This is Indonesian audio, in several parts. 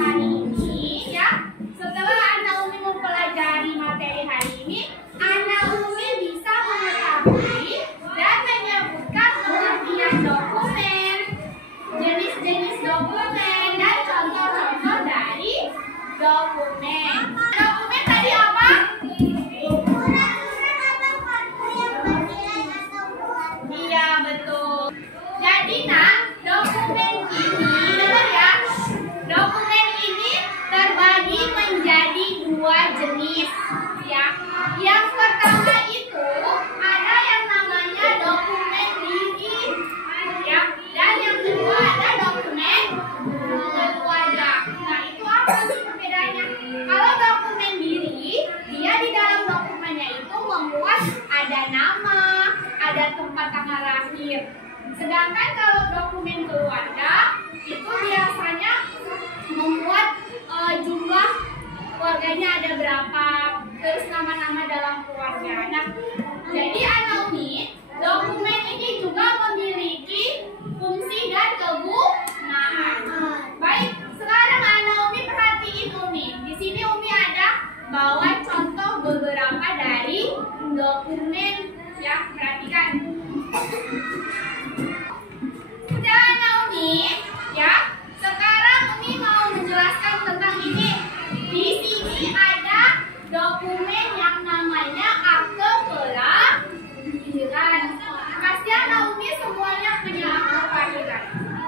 hari ini ya, setelah Anak Umi mempelajari materi hari ini, Anak Umi bisa mengetahui dan menyebutkan pengertian dokumen, jenis-jenis dokumen, dan contoh-contoh dari dokumen. Dokumen tadi apa? Iya, betul. Jadi nak, dokumen ini, dengar ya, dokumen ini terbagi menjadi dua jenis ya. Yang pertama itu ada yang namanya dokumen diri ya, dan yang kedua ada dokumen keluarga. Nah, itu apa sih perbedaannya? Kalau dokumen diri, dia di dalam dokumennya itu memuat ada nama, ada tempat tanggal lahir. Sedangkan kalau dokumen keluarga itu biasanya memuat jumlah keluarganya ada berapa, terus nama-nama dalam keluarga. Nah, jadi Anak Umi, dokumen ini juga memiliki fungsi dan kegunaan. Baik, sekarang Anak Umi perhatiin Umi. Di sini Umi ada bawa contoh beberapa dari dokumen ya, perhatikan. Udah Anak Umi ya. Sekarang Umi mau menjelaskan tentang ini. Di sini ada dokumen yang namanya akte kelahiran. Pasti Anak Umi semuanya punya akte kelahiran.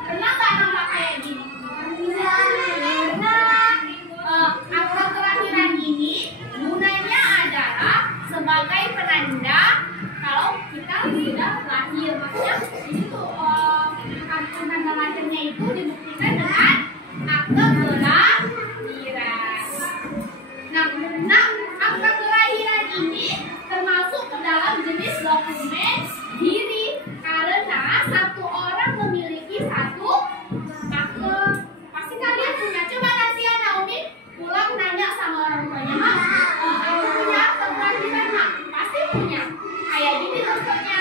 Pernah nggak nama kayak gini? Akte kelahiran ini gunanya adalah sebagai penanda kalau kita sudah lahir. Maksudnya di situ tanda lahirnya itu dibuktikan dengan akte kelahiran. Nah, akte kelahiran ini termasuk ke dalam jenis dokumen diri karena satu orang memiliki satu akte. Pasti kalian punya. Coba nanti ya Naomi pulang nanya sama orang tuanya, Mak, aku punya akte kelahiran, Mak? Pasti punya. Kayak gini contohnya.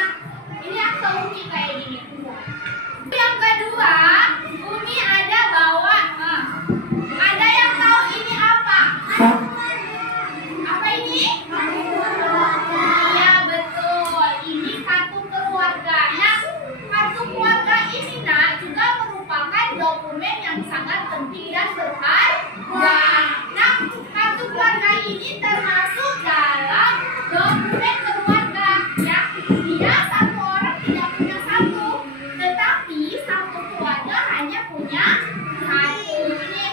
Ini akte Umi kayak gini. Yang kedua, Umi ada bawa. Ada yang tahu ini apa? Apa ini? Iya, betul. Ini kartu keluarga. Nah, kartu keluarga ini juga merupakan dokumen yang sangat penting dan berharga. Nah, kartu keluarga ini termasuk dalam dokumen keluarga ya. Dia satu orang tidak punya satu, tetapi satu keluarga hanya punya satu ini.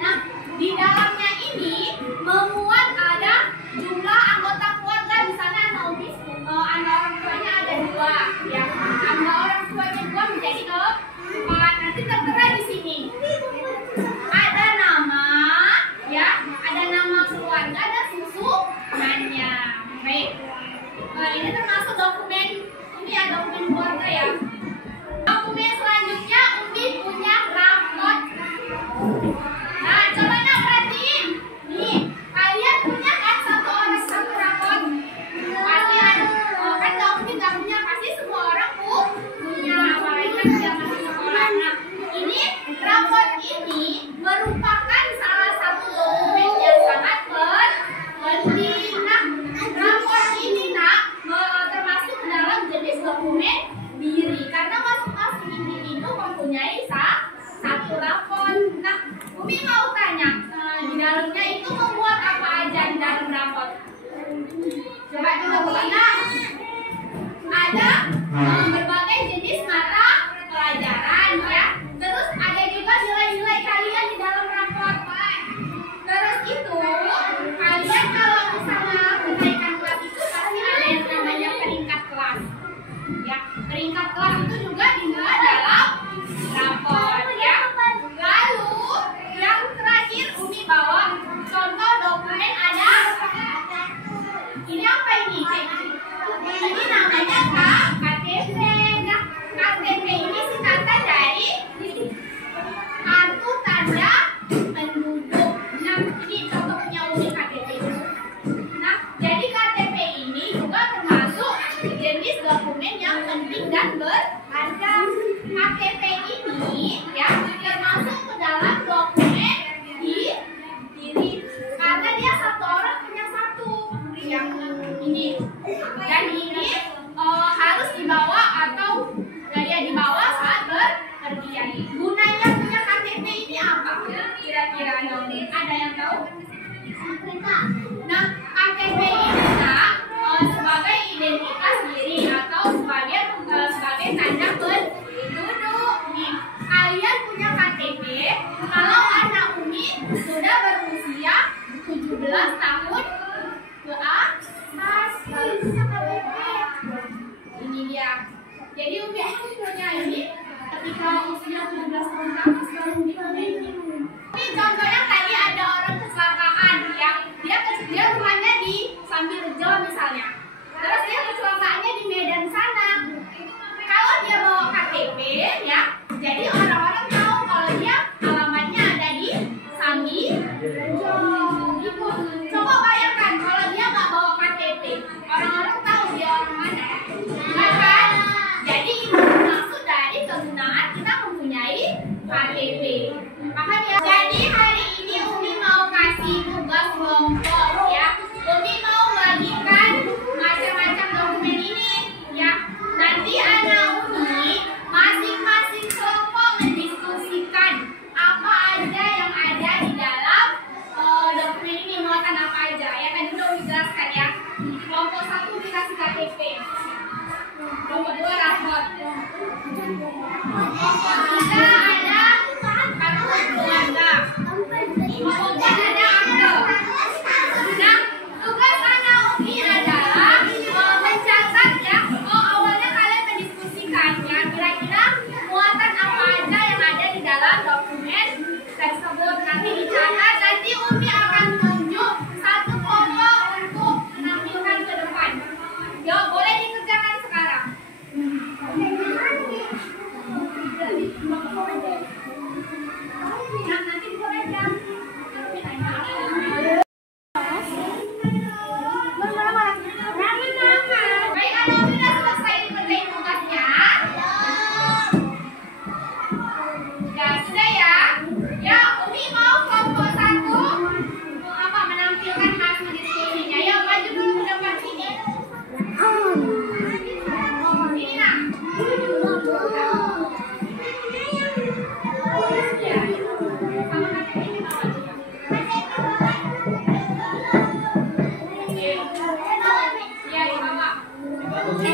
Nah, di dalamnya ini memuat ada jumlah anggota keluarga. Di sana Naomi, anak orang tuanya ada dua ya. Anak orang tuanya dua menjadi empat. Nanti tertera di sini. Ada nama ya, ada nama keluarga dan susunannya. Baik. Ini termasuk dokumen ini ya, dokumen keluarga ya. Dokumen selanjutnya Umi punya rapot. Nah, coba nak perhatiin. Nih, kalian punya kan satu orang satu rapot? Pasti ada. Kan nggak mungkin nggak punya, pasti semua orang punya. Apalagi kan dia masih sekolah. Nah, ini rapot ini merupakan salah satu dokumen yang sangat penting. Nah, rapot ini termasuk dalam jenis dokumen diri karena masing-masing individu mempunyai satu rapot. Nah, Umi mau tanya, di dalamnya itu membuat apa aja di dalam rapot? Coba kita buka. Nah, ada berbagai jenis mata pelajaran ya. Terus ada juga nilai-nilai kalian di dalam rapot. Terus itu kalian kalau misalnya kenaikan kelas itu pasti ada yang namanya peringkat kelas. Ya, peringkat kelas itu juga dinilai dalam rapot ya. Lalu yang terakhir Umi bawa contoh dokumen ada. Ini apa ini? Ini namanya KTP. Nah, KTP ini singkatan dari kartu tanda penduduk. Nah, ini contoh punya Umi KTP. Nah, jadi KTP ini juga termasuk jenis dokumen yang penting dan berharga. KTP ini ya termasuk ke dalam dokumen Ya. Jadi Umi punya ini ketika usia 17 tahun ke atas baru Umi punya ini. Ini contohnya tadi ada orang kecelakaan ya. Dia rumahnya di Sambilrejo misalnya. Terus dia kecelakaannya di Medan sana. Kalau dia bawa KTP ya, jadi orang-orang tahu kalau dia alamatnya ada di Sambilrejo. Coba bayangkan kalau dia nggak bawa KTP, orang-orang tahu dia orang mana. Nggak kan? Jadi itu maksud dari kegunaan kita mempunyai KTP. Paham ya? Jadi hari ini Umi mau kasih tugas kelompok ya. Umi mau bagikan macam-macam dokumen ini ya. Nanti anak Umi masing-masing kelompok mendiskusikan apa aja yang ada di dalam dokumen ini, muatan apa aja ya. Tadi udah Umi jelaskan ya. Kelompok 1 dikasih KTP, kelompok 2 rapor, kelompok 3 ada kartu keluarga, kelompok 4 ada akte. Nah, tugas anak Umi adalah mencatat ya. Awalnya kalian mendiskusikan ya, kira-kira muatan apa aja yang ada di dalam dokumen tersebut. Nanti dicatat, nanti Umi akan tunjuk satu kelompok untuk menampilkan ke depan. Ya, boleh dikerjakan sekarang. Nah, nanti boleh ya. Baik, anak Umi sudah selesai dikerjain tugasnya. Ya, sudah ya. Ya, Umi mau kelompok 1 menampilkan hasil diskusinya. Ya, maju dulu ke depan sini. Ini nak. Sama kakek ini bawa aja. Iya, dibawa. Oke.